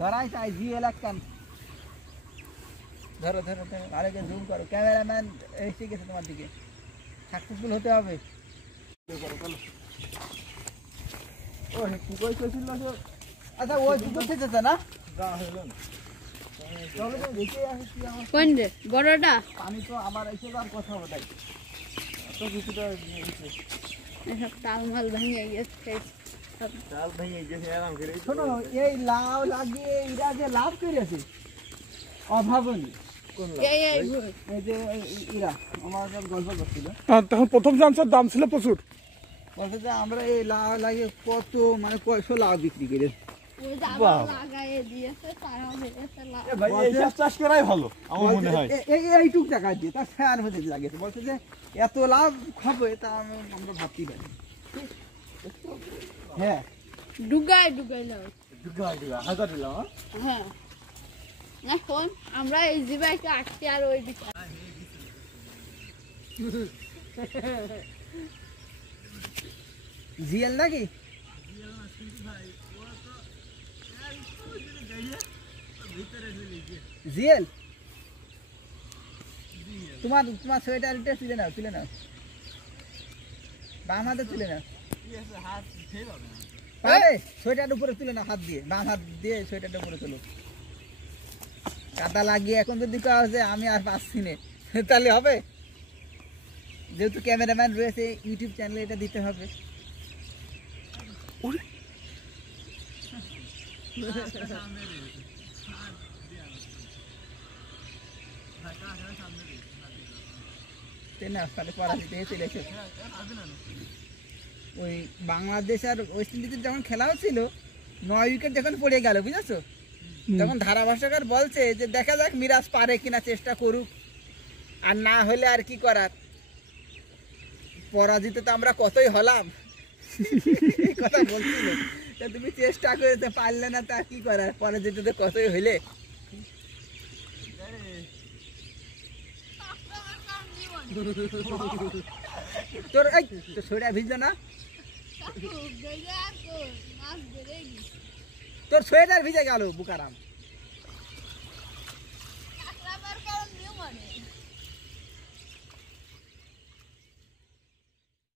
ধরাই চাই জিএল একখান ধরো ধরো ধরো আরেকজন জুম করো ক্যামেরাম্যান এসে গেছে তোমার দিকে সাকসেসফুল হতে হবে ও কুকুর কইছিল না আচ্ছা ওই কুকুর থেকেছে না চলো তো দেখে আসি আমার কোন রে বড়টা পানি তো আমার এসে আর কথা হবে তাই তো কিছুটা এসব তালমাল ভেঙে গেছে চাল ভেঙে গেছে আরাম করে শোনো এই লাউ লাগিয়ে এরা যে লাভ করেছে অভাবনী এই যে এরা আমার গল্প করছিল তখন প্রথম চান্সের দাম ছিল প্রচুর বলতে যে আমরা এই লাউ লাগিয়ে কত মানে কয়শো লাউ বিক্রি করে চাষ করাই ভালো আমার মনে হয় এইটুক টাকা দিয়ে তার ফ্যান হতে লাগিয়েছে বলছে যে এত লাভ হবে তা আমরা ভাবতেই পারি হ্যাঁ ডুগাই লাও হাজার দিলাম হ্যাঁ এখন আমরা এই জিবাইকে আটকে আর ওই দিকে জিএল নাকি জিএল তোমার সোয়েটারটা তুলে নাও বাম হাতে তুলে নাও পারে সোয়েটার উপরে তুলে নাও হাত দিয়ে বাম হাত দিয়ে সোয়েটারটা উপরে তুলো কাদা লাগিয়ে এখন যদি কাজ আমি আর পাচ্ছি না তাহলে হবে যেহেতু ক্যামেরাম্যান রয়েছে ইউটিউব চ্যানেলে এটা দিতে হবে ওই বাংলাদেশ আর ওয়েস্ট ইন্ডিজের যখন খেলা হচ্ছিল 9 উইকেট যখন পড়ে গেল বুঝেছো তখন ধারাভাষ্যকার বলছে যে দেখা যাক মিরাজ পারে কিনা চেষ্টা করুক আর না হলে আর কি করার পরাজিত তো আমরা কতই হলাম এই কথা বলছিল তুমি চেষ্টা করতে পারলে না তা কি করার পরাজিত তো কতই হইলে তোর এই তো সোয়েটা ভিজলো না তোর সোয়েটার ভিজে গেল বুকারাম